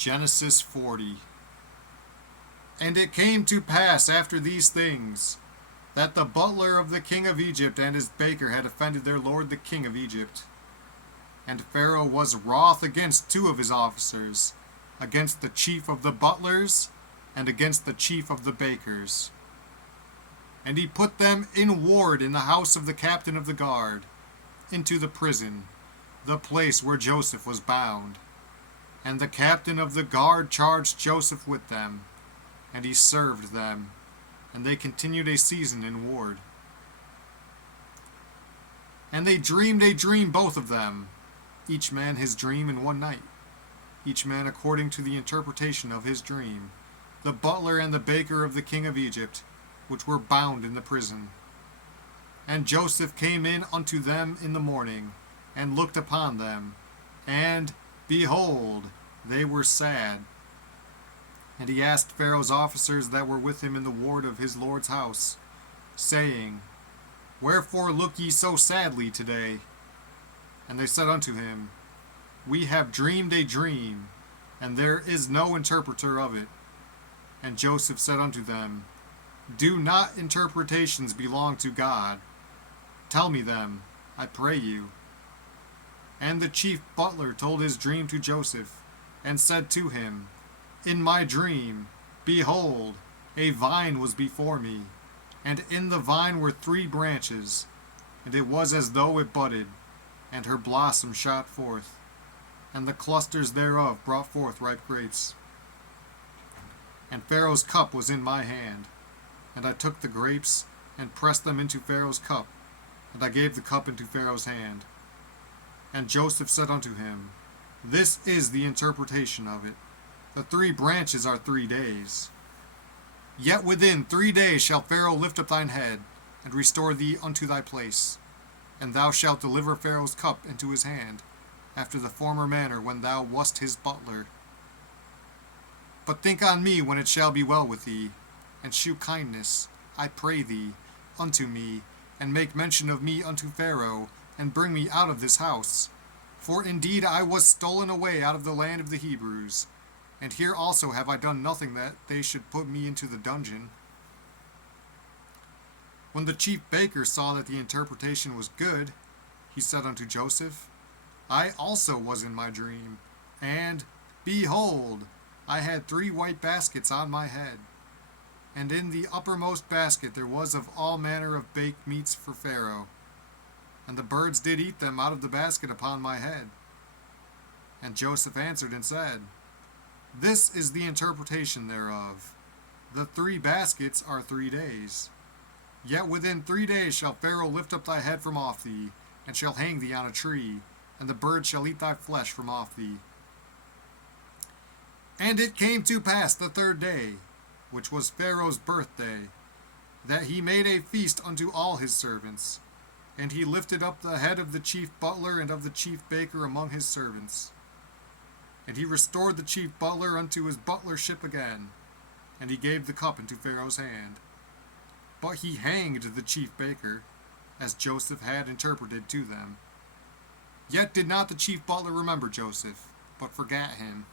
Genesis 40. And it came to pass after these things, that the butler of the king of Egypt and his baker had offended their lord the king of Egypt. And Pharaoh was wroth against two of his officers, against the chief of the butlers, and against the chief of the bakers. And he put them in ward in the house of the captain of the guard, into the prison, the place where Joseph was bound. And the captain of the guard charged Joseph with them, and he served them, and they continued a season in ward. And they dreamed a dream, both of them, each man his dream in one night, each man according to the interpretation of his dream, the butler and the baker of the king of Egypt, which were bound in the prison. And Joseph came in unto them in the morning, and looked upon them, and, behold, they were sad. And he asked Pharaoh's officers that were with him in the ward of his lord's house, saying, Wherefore look ye so sadly today? And they said unto him, We have dreamed a dream, and there is no interpreter of it. And Joseph said unto them, Do not interpretations belong to God? Tell me them, I pray you. And the chief butler told his dream to Joseph, and said to him, In my dream, behold, a vine was before me, and in the vine were 3 branches, and it was as though it budded, and her blossom shot forth, and the clusters thereof brought forth ripe grapes. And Pharaoh's cup was in my hand, and I took the grapes, and pressed them into Pharaoh's cup, and I gave the cup into Pharaoh's hand. And Joseph said unto him, This is the interpretation of it. The 3 branches are 3 days. Yet within 3 days shall Pharaoh lift up thine head, and restore thee unto thy place. And thou shalt deliver Pharaoh's cup into his hand, after the former manner when thou wast his butler. But think on me when it shall be well with thee, and shew kindness, I pray thee, unto me, and make mention of me unto Pharaoh, and bring me out of this house. For indeed I was stolen away out of the land of the Hebrews, and here also have I done nothing that they should put me into the dungeon. When the chief baker saw that the interpretation was good, he said unto Joseph, I also was in my dream, and, behold, I had 3 white baskets on my head, and in the uppermost basket there was of all manner of baked meats for Pharaoh, and the birds did eat them out of the basket upon my head. And Joseph answered and said, This is the interpretation thereof. The 3 baskets are 3 days. Yet within 3 days shall Pharaoh lift up thy head from off thee, and shall hang thee on a tree, and the birds shall eat thy flesh from off thee. And it came to pass the 3rd day, which was Pharaoh's birthday, that he made a feast unto all his servants, and he lifted up the head of the chief butler and of the chief baker among his servants. And he restored the chief butler unto his butlership again, and he gave the cup into Pharaoh's hand. But he hanged the chief baker, as Joseph had interpreted to them. Yet did not the chief butler remember Joseph, but forgat him.